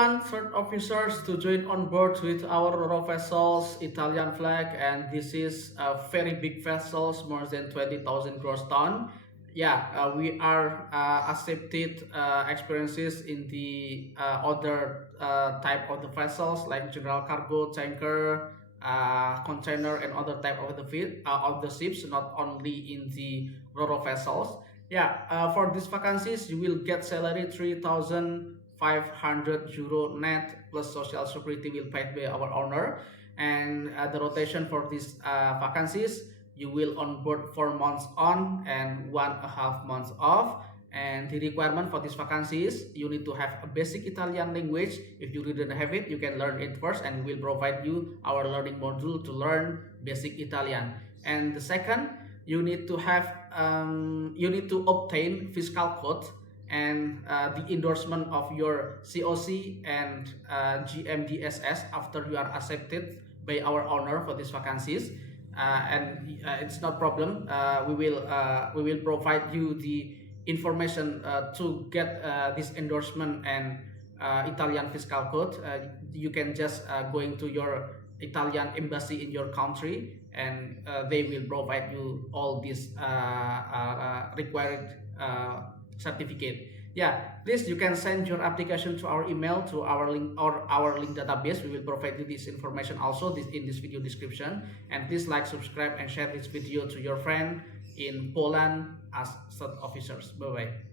Poland, third officers to join on board with our RO vessels, Italian flag, and this is a very big vessels, more than 20,000 gross ton. Yeah, we are accepted experiences in the other type of the vessels like general cargo, tanker, container, and other type of the ships, not only in the RO vessels. Yeah, for these vacancies, you will get salary 3,500 euro net plus social security will paid by our owner. And the rotation for these vacancies, you will onboard 4 months on and 1.5 months off. And the requirement for these vacancies, you need to have a basic Italian language. If you didn't have it, you can learn it first, and we will provide you our learning module to learn basic Italian. And the second, you need to have you need to obtain fiscal code and the endorsement of your COC and GMDSS after you are accepted by our owner for these vacancies. It's no problem. We will provide you the information to get this endorsement and Italian fiscal code. You can just going to your Italian embassy in your country, and they will provide you all these required certificate. Yeah, please you can send your application to our email, to our link or our link database. We will provide you this information also in this video description. And please like, subscribe, and share this video to your friend in Poland as third officers. Bye bye.